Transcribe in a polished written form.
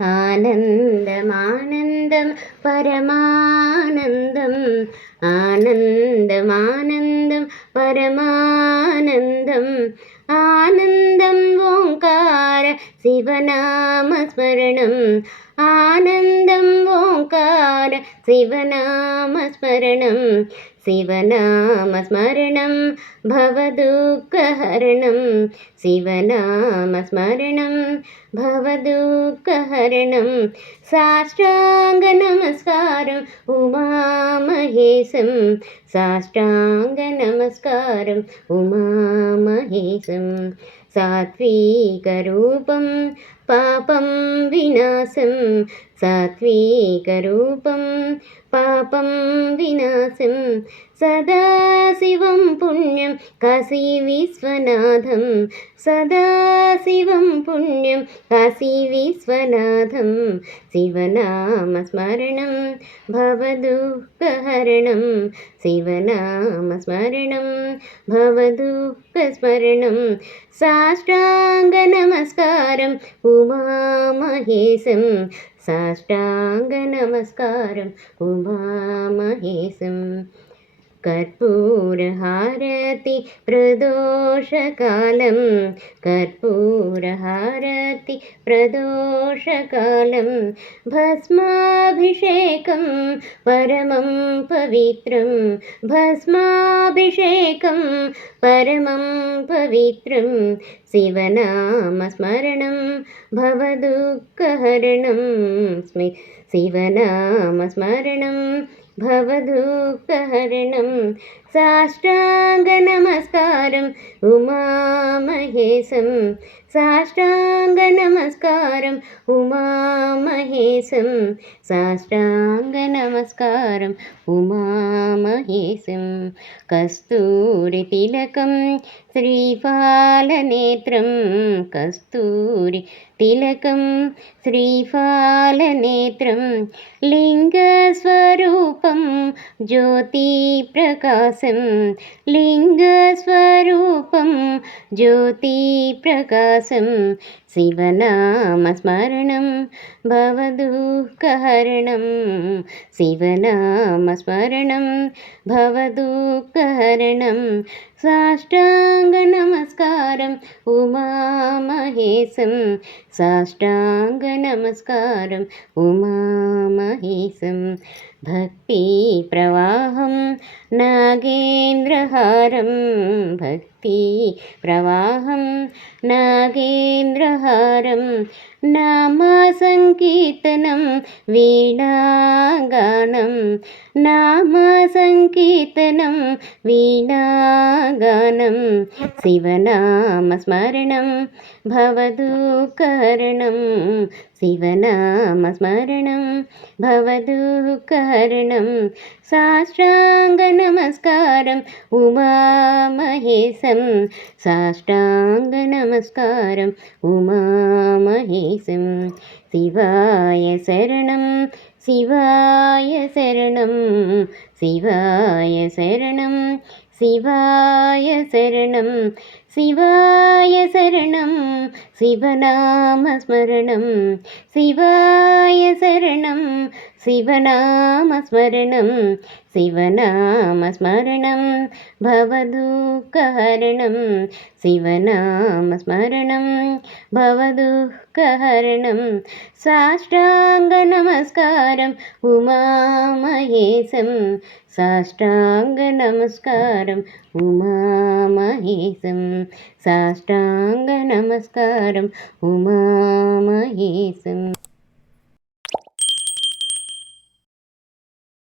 ఆనందమానందం పరమానందం, ఆనందమానందం పరమానందం, ఆనందం ఓంకార శివనామస్మరణం, ఆనందం ఓంకార శివనామస్మరణం, శివనామస్మరణం భవదుఃఖహరణం, శివనామస్మరణం భవదుఃఖహరణం. సాష్టాంగ నమస్కారం ఉమామహేశం, సాష్టాంగ నమస్కారం ఉమామహేశం. సాత్వికరూపం పాపం వినాశం, సాత్వికరూపం పాపం వినాశం, సదాశివం పుణ్యం కాశీ విశ్వనాథం, సదాశివం పుణ్యం కాశీ విశ్వనాథం, శివనామస్మరణం భవదుఃఖహరణం, శివనామస్మరణం భవదుఃఖస్మరణం. సాష్టాంగ నమస్కారం ఉమామహేశం, సాష్టాంగ నమస్కారం ఉమామహేశం. కర్పూరహారతి ప్రదోషకాలం, కర్పూరహారతి ప్రదోషకాలం, భస్మాభిషేకం పరమం పవిత్రం, భస్మాభిషేకం పరమం పవిత్రం, శివనామస్మరణం భవదుఃఖహరణం, శివనామస్మరణం భవదుఃఖహరణం. సాష్టాంగ నమస్కారం ఉమామహేశం, సాష్టాంగ నమస్కారం ఉమామహేశం, సాష్టాంగ నమస్కారం ఉమామహేశం. కస్తూరి తిలకం శ్రీఫాలనేత్రం, కస్తూరి తిలకం శ్రీఫాలనేత్రం, లింగస్వరూపం జ్యోతిప్రకాశం, లింగస్వరూపం జ్యోతిప్రకాశం, శివనామస్మరణం భవదుఃఖహరణం, శివనామస్మరణం భవదుఃఖహరణం. సాష్టాంగ నమస్కారం ఉమామహేశం, సాష్టాంగ నమస్కారం ఉమామహేశం. భక్తి ప్రవాహం నాగేంద్రహారం, భక్తి ప్రవాహం నాగేంద్రహారం, నామ సంకీర్తనం వీణాగానం, నామ సంకీర్తనం వీణాగానం, శివనామస్మరణం భవదుఃఖహరణం, శివనామస్మరణం భవదుఃఖహరణం. సాష్టాంగ నమస్కారం ఉమామహేశం, సాష్టాంగ నమస్కారం ఉమామహేశం. శివాయ శరణం, శివాయ శరణం, శివాయ శరణం, శివాయ శరణం, శివాయ శరణం, శివనామస్మరణం, శివాయ శరణం, శివనామస్మరణం, శివనామస్మరణం భవదుఃఖహరణం, శివనామస్మరణం భవదుఃఖహరణం. సాష్టాంగ నమస్కారం ఉమామహేశం, సాష్టాంగ నమస్కారం ఉమామహేశం, సాష్టాంగ నమస్కారం ఉమామహేశం.